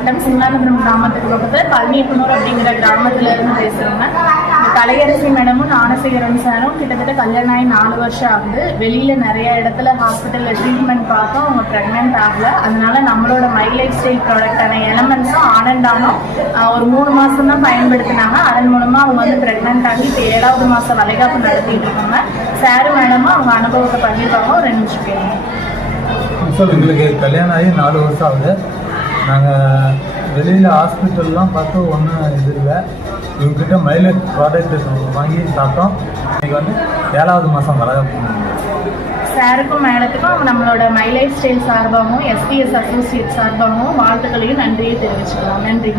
வட்டம் சிங்களானபுரம் கிராமத்துக்கு பக்கத்தில் பழனிக்குன்னூர் அப்படிங்கிற கிராமத்திலேருந்து பேசுகிறோங்க. இந்த கலையரசி மேடமும் ஞானசேகரன் சாரும் கிட்டத்தட்ட கல்யாணம் ஆகி 4 வருஷம் ஆகுது. வெளியில் நிறைய இடத்துல ஹாஸ்பிட்டலில் ட்ரீட்மெண்ட் பார்த்தோம், அவங்க ப்ரெக்னென்ட் ஆகலை. அதனால நம்மளோட my life style ப்ராடக்டான எலமெண்ட்ஸும் on and ஆனும் ஒரு 3 மாதம் தான் பயன்படுத்தினாங்க. அதன் மூலமாக அவங்க வந்து ப்ரெக்னென்ட் ஆகி இப்போ 7வது மாதம் வளைகாப்பு நடத்திட்டு இருக்காங்க. சார் மேடமும் அவங்க அனுபவத்தை பண்ணியிருக்காங்க. ஒரு 2 நிமிஷம் கேளுங்க. சார், எங்களுக்கு கல்யாணம் ஆகி 4 வருஷம் ஆகுது. நாங்கள் வெளியில் ஹாஸ்பிட்டல்லாம் பார்த்து ஒன்றும் இது இல்லை. இவங்ககிட்ட மைலேஜ் ப்ராடக்ட் வாங்கி சாப்பிட்டோம். இன்றைக்கி வந்து 7வது மாதம் வளர்க்க. சாருக்கும் மேடத்துக்கும் நம்மளோட மை லைஃப் ஸ்டைல் சார்பாகவும் எஸ்பிஎஸ் அசோசியேட் சார்பாகவும் வாழ்த்துக்களையும் நன்றியை தெரிவிச்சுக்கலாம். நன்றி.